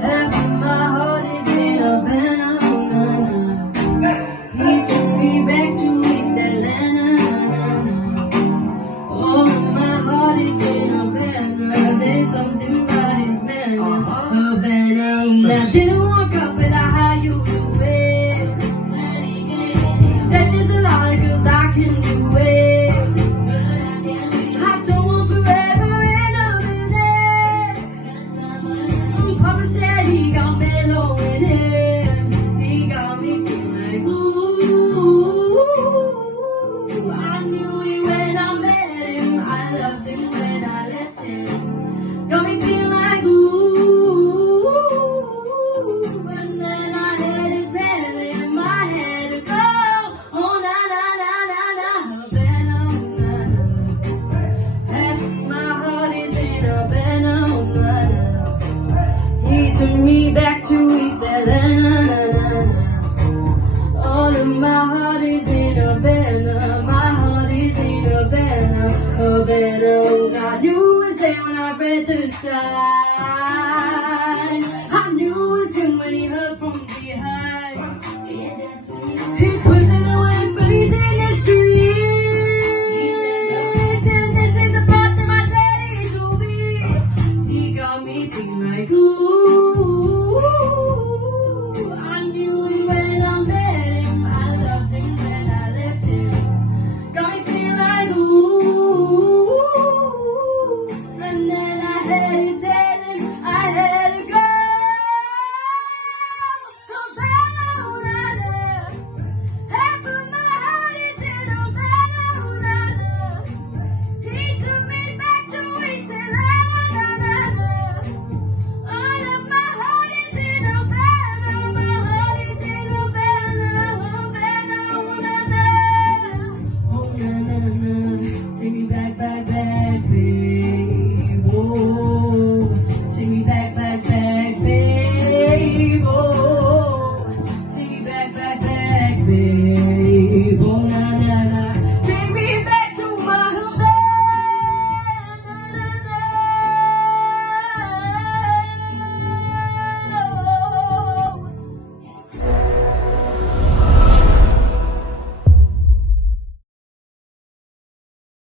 Having my heart is in a banana. He took me back to East Atlanta. Oh, my heart is in a banana. There's something about his manners. A banana. Didn't walk up and I how you do it. He said there's a lot of girls I can do it. I don't want forever and a minute. Papa said he got mellow in it. He got me feeling like ooh. I knew it when I met him. I loved him when I left him. Got me feeling like ooh. And then I had to tell him I had to go. Oh na na na na na, banana. And my heart is in a banana. He took me back to East Atlanta. All of my heart is in a banana. My heart is in a banana. A banana. I knew it was there when I read the sign. I knew it was him when he heard from behind. He puts in the wind, but he's in the street. And this is the part that my daddy told me. He got me feeling like ooh. I knew it when I met him. I loved him when I left him. Got me feeling like ooh. And then I had to